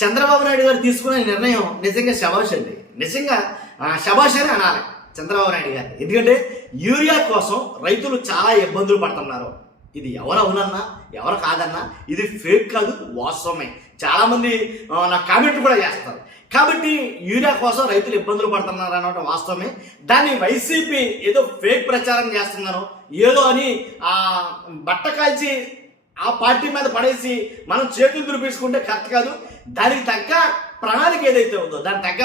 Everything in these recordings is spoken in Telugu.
చంద్రబాబు నాయుడు గారు తీసుకున్న నిర్ణయం నిజంగా శభాష్ అండి. నిజంగా శభాష్ అని అనాలి చంద్రబాబు నాయుడు గారు. ఎందుకంటే యూరియా కోసం రైతులు చాలా ఇబ్బందులు పడుతున్నారు. ఇది ఎవరు అవునన్నా ఎవరు కాదన్నా ఇది ఫేక్ కాదు, వాస్తవమే. చాలామంది నా కామెంట్ కూడా చేస్తారు. కాబట్టి యూరియా కోసం రైతులు ఇబ్బందులు పడుతున్నారు అన్నమాట వాస్తవమే. దాన్ని వైసీపీ ఏదో ఫేక్ ప్రచారం చేస్తున్నారు ఏదో అని బట్ట కాల్చి ఆ పార్టీ మీద పడేసి మనం చేతులు దులిపేసుకుంటే కరెక్ట్ కాదు. దానికి తగ్గ ప్రణాళిక ఏదైతే ఉందో, దానికి తగ్గ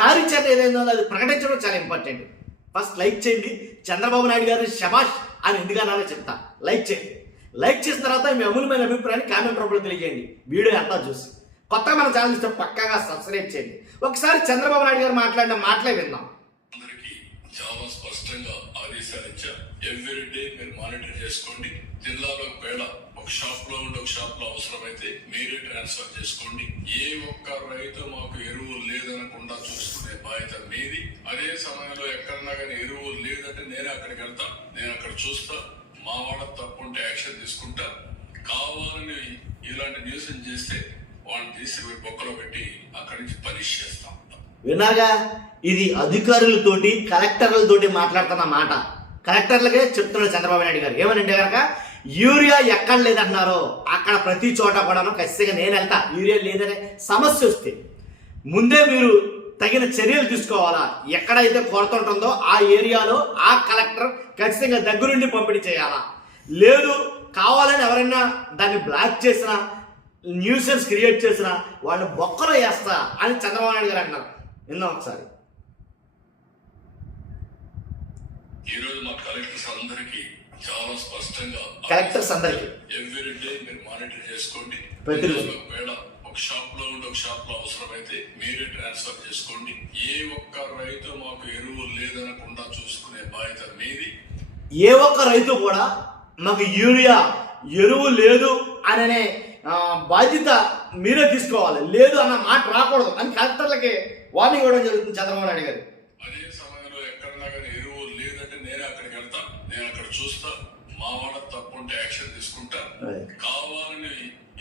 కార్యాచరణ ఏదైతే ఉందో అది ప్రకటించడం చాలా ఇంపార్టెంట్. ఫస్ట్ లైక్ చేయండి. చంద్రబాబు నాయుడు గారిని శభాష్ అని ఎందుకన్నానో చెప్తా. లైక్ చేయండి. లైక్ చేసిన తర్వాత మీ అమూల్యమైన అభిప్రాయాన్ని కామెంట్ రూపంలో తెలియజేయండి. వీడియో అంతా చూసి కొత్తగా మన ఛానల్ ఇస్తే పక్కాగా సబ్స్క్రైబ్ చేయండి. ఒకసారి చంద్రబాబు నాయుడు గారు మాట్లాడిన మాటలే విందాం. అందరికీ చాలా స్పష్టంగా ఆదేశాలు ఇచ్చారు. ఎవ్రీడే మీరు మానిటర్ చేసుకోండి. జిల్లాలో వేళ ఒక షాప్ లో ఉండి ఒక షాప్ లో అవసరమైతే మీరే ట్రాన్స్ఫర్ చేసుకోండి. ఏ ఒక్క రైతు మాకు ఎరువు లేదనకుండా చూసుకునే బాధ్యత మీది. అదే సమయంలో ఎక్కడన్నా కానీ ఎరువు లేదంటే నేనే అక్కడికి వెళ్తా, నేను అక్కడ చూస్తా. మా వాళ్ళ తప్పుంటే యాక్షన్ తీసుకుంటా. కావాలని ఇలాంటి న్యూస్ చేస్తే వాళ్ళని తీసుకుపోయి బొక్కలో పెట్టి అక్కడి నుంచి పనిష్ చేస్తా ఉంటాం. విన్నారుగా, ఇది అధికారులతోటి కలెక్టర్లతోటి మాట్లాడుతున్న మాట. కలెక్టర్లకే చెప్తున్నాడు చంద్రబాబు నాయుడు గారు. ఏమనంటే కనుక యూరియా ఎక్కడ లేదన్నారో అక్కడ ప్రతి చోట కూడాను ఖచ్చితంగా నేను వెళ్తా. యూరియా లేదనే సమస్య వస్తే ముందే మీరు తగిన చర్యలు తీసుకోవాలా. ఎక్కడైతే కొరత ఉంటుందో ఆ ఏరియాలో ఆ కలెక్టర్ ఖచ్చితంగా దగ్గరుండి పంపిణీ చేయాలా. లేదు కావాలని ఎవరైనా దాన్ని బ్లాక్ చేసినా న్యూసెన్స్ క్రియేట్ చేసినా వాళ్ళు బొక్కలో వేస్తా అని చంద్రబాబు నాయుడు గారు అంటున్నారు. విన్నాం ఒకసారి. ఈరోజు మా కలెక్టర్స్ అందరికీ చాలా స్పష్టంగా ఎవ్రీడే మీరు మానిటర్ చేసుకోండి. ప్రతిరోజు వేళ ఒక షాప్ లో ఉండి ఒక షాప్ లో అవసరమైతే మీరే ట్రాన్స్ఫర్ చేసుకోండి. ఏ ఒక్క రైతు మాకు ఎరువు లేదనకుండా చూసుకునే బాధ్యత మీది. ఏ ఒక్క రైతు కూడా మాకు యూరియా ఎరువు లేదు అనే బాధ్యత మీరే తీసుకోవాలి. లేదు అన్న మాట రాకూడదు అని కలెక్టర్లకి వార్నింగ్ ఇవ్వడం జరుగుతుంది చంద్రబాబు నాయుడు గారు. అదే సమయంలో ఎక్కడన్నా కానీ ఎరువు లేదంటే నేనే అక్కడికి వెళ్తా, నేను అక్కడ చూస్తా. మా వాళ్ళ తప్పుంటే యాక్షన్ తీసుకుంటా. కావాలని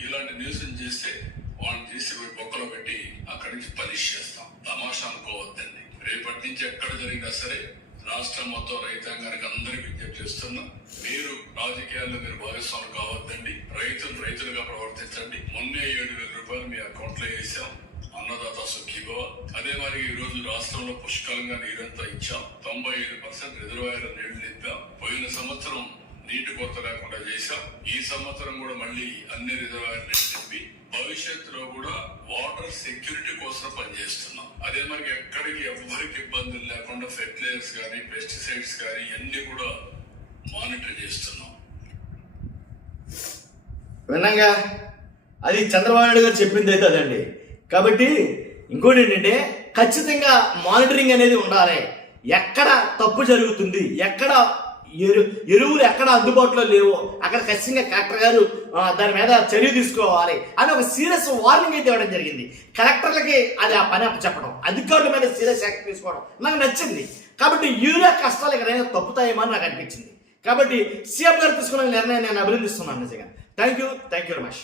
ఇలాంటి న్యూస్ చేస్తే వాళ్ళని తీసుకుపోయి బొక్కలో పెట్టి అక్కడి నుంచి పనిష్ చేస్తాం. తమాషా అనుకోవద్దండి. రేపటి నుంచి ఎక్కడ జరిగినా సరే రాష్ట్రం మొత్తం రైతాంగానికి అందరికీ విజ్ఞప్తి చేస్తున్నా. మీరు రాజకీయాల్లో మీరు భాగస్వామి కావద్దండి. రైతులుగా ప్రవర్తించండి. మొన్నే 7,000 రూపాయలు మీ అకౌంట్ లో వేసాం. అన్నదాత సుఖీభవ. అదే మరి ఈ రోజు రాష్ట్రంలో పుష్కలంగా నీరంతా ఇచ్చాం. 95% రిజర్వాయర్ల నీళ్లు నింపాం. పోయిన సంవత్సరం నీటి కొరత లేకుండా చేశాం. ఈ సంవత్సరం కూడా మళ్ళీ అన్ని రిజర్వాయర్ నీళ్లు నింపి భవిష్యత్తులో కూడా వాటర్ సెక్యూరిటీ కోసం పనిచేస్తున్నాం. అదే మరి ఎక్కడికి ఎవరికి ఇబ్బందులు లేకుండా ఫెర్టిలైజర్స్ కానీ పెస్టిసైడ్స్ కానీ అన్ని కూడా మానిటర్ చేస్తున్నాం. విన్నాగా, అది చంద్రబాబు నాయుడు గారు చెప్పింది అయితే అదండి. కాబట్టి ఇంకోటి ఏంటంటే ఖచ్చితంగా మానిటరింగ్ అనేది ఉండాలి. ఎక్కడ తప్పు జరుగుతుంది, ఎక్కడ ఎరువులు ఎక్కడ అందుబాటులో లేవో అక్కడ ఖచ్చితంగా కలెక్టర్ గారు దాని మీద చర్య తీసుకోవాలి అని ఒక సీరియస్ వార్నింగ్ అయితే ఇవ్వడం జరిగింది. కలెక్టర్లకి అది ఆ పని చెప్పడం, అధికారుల మీద సీరియస్ యాక్షన్ తీసుకోవడం నాకు నచ్చింది. కాబట్టి యూరియా కష్టాలు ఎక్కడైనా తప్పుతాయేమో అని నాకు అనిపించింది. కాబట్టి సీఎం గారు తీసుకున్న నిర్ణయాన్ని నేను అభినందిస్తున్నాను నిజంగా. Thank you very much.